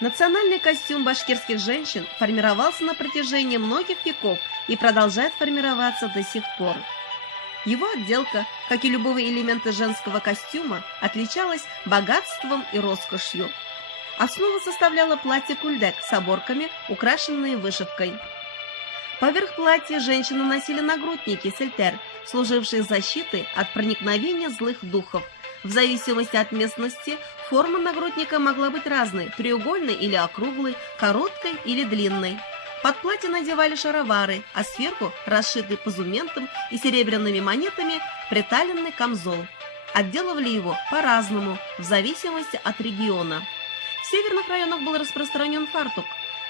Национальный костюм башкирских женщин формировался на протяжении многих веков и продолжает формироваться до сих пор. Его отделка, как и любые элементы женского костюма, отличалась богатством и роскошью. Основу составляло платье кульдек с оборками, украшенные вышивкой. Поверх платья женщины носили нагрудники сельтер, служившие защитой от проникновения злых духов. В зависимости от местности форма нагрудника могла быть разной – треугольной или округлой, короткой или длинной. Под платье надевали шаровары, а сверху, расшитый позументом и серебряными монетами, приталенный камзол. Отделывали его по-разному, в зависимости от региона. В северных районах был распространен фартук.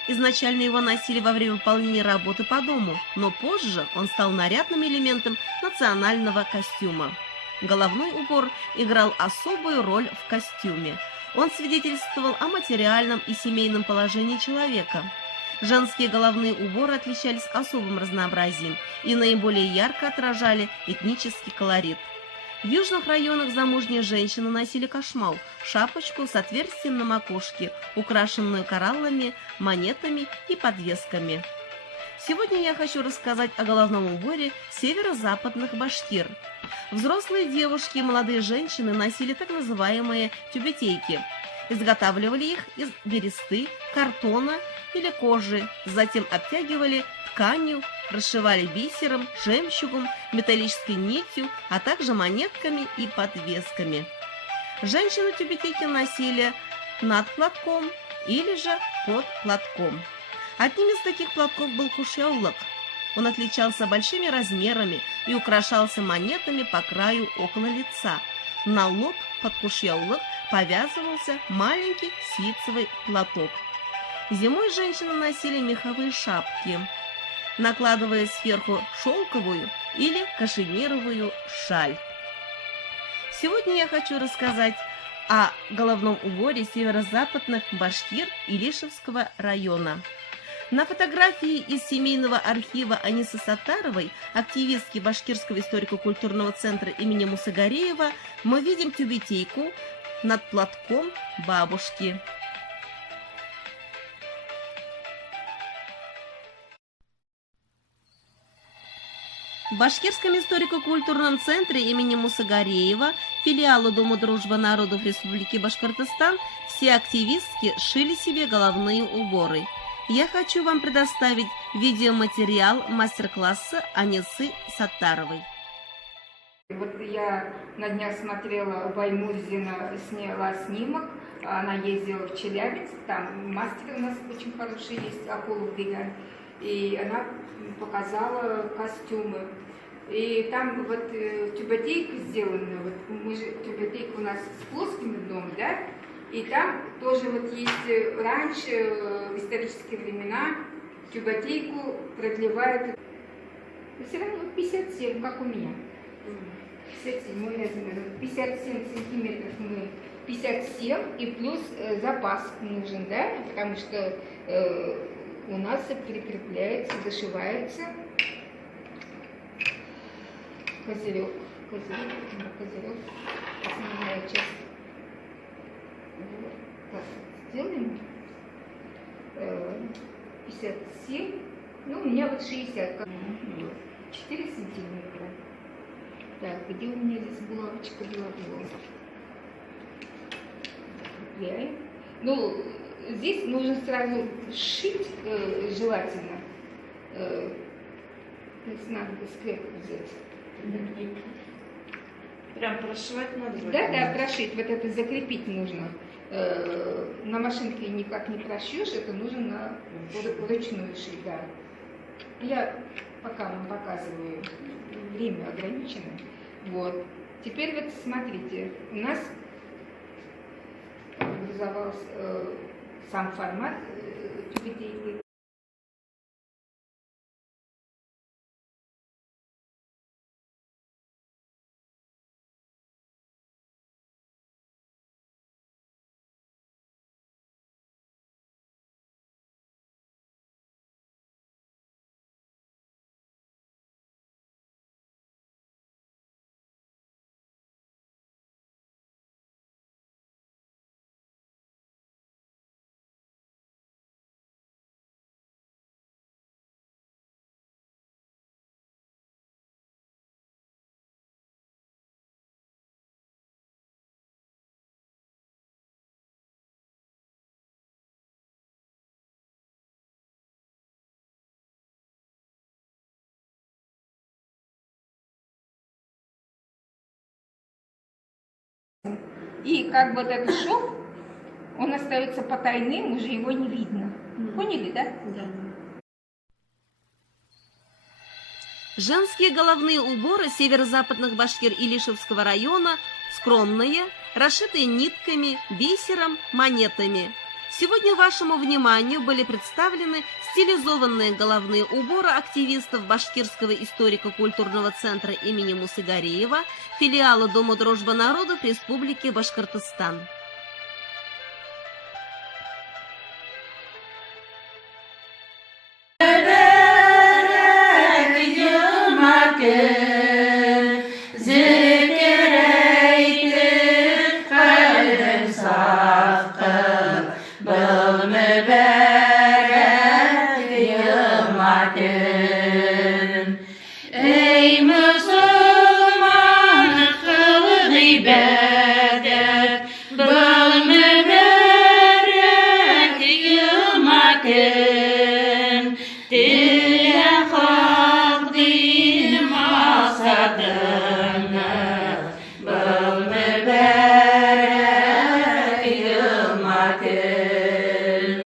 Изначально его носили во время выполнения работы по дому, но позже он стал нарядным элементом национального костюма. Головной убор играл особую роль в костюме. Он свидетельствовал о материальном и семейном положении человека. Женские головные уборы отличались особым разнообразием и наиболее ярко отражали этнический колорит. В южных районах замужние женщины носили кашмау – шапочку с отверстием на макушке, украшенную кораллами, монетами и подвесками. Сегодня я хочу рассказать о головном уборе северо-западных башкир. Взрослые девушки и молодые женщины носили так называемые тюбетейки. Изготавливали их из бересты, картона или кожи, затем обтягивали тканью, расшивали бисером, жемчугом, металлической нитью, а также монетками и подвесками. Женщины тюбетейки носили над платком или же под платком. Одним из таких платков был кушьяулык. Он отличался большими размерами и украшался монетами по краю около лица. На лоб под кушьяулык повязывался маленький ситцевый платок. Зимой женщины носили меховые шапки, накладывая сверху шелковую или кашемировую шаль. Сегодня я хочу рассказать о головном уборе северо-западных башкир Илишевского района. На фотографии из семейного архива Анисы Саттаровой, активистки Башкирского историко-культурного центра имени Мусагареева, мы видим тюбетейку над платком бабушки. В Башкирском историко-культурном центре имени Мусагареева, филиала Дома дружбы народов Республики Башкортостан, все активистки шили себе головные уборы. Я хочу вам предоставить видеоматериал мастер-класса Анисы Саттаровой. Вот я на днях смотрела, Баймурзина сняла снимок, она ездила в Челябинск, там мастер у нас очень хороший есть, Акулов Диган, и она показала костюмы. И там вот тюбетейка сделана, вот мы же, тюбетейка у нас с плоским дном, да, и там тоже вот есть, раньше, в исторические времена, тюбетейку продлевают, все равно 57, как у меня. 57 мой размер, 57 сантиметров мы 57 и плюс запас нужен, да, потому что у нас прикрепляется, зашивается козырек, основная часть. Вот так сделаем. 57, ну у меня вот 60, 4 сантиметра. Так, где у меня здесь булавочка была? Закрепляем. Ну, здесь нужно сразу сшить, желательно. То есть надо скрепку взять. Прям прошивать надо? Да, да, прошить. Вот это закрепить нужно. На машинке никак не прошьешь, это нужно вручную шить, да. Я пока вам показываю, время ограничено. Вот. Теперь вот смотрите, у нас образовался сам формат тюбетейки. И как вот этот шов, он остается потайным, уже его не видно. Поняли, да? Да. Женские головные уборы северо-западных башкир Илишевского района скромные, расшитые нитками, бисером, монетами. Сегодня вашему вниманию были представлены стилизованные головные уборы активистов Башкирского историко-культурного центра имени Мусыгариева, филиала Дома дружбы народов Республики Башкортостан. Ey Müslüman kılığı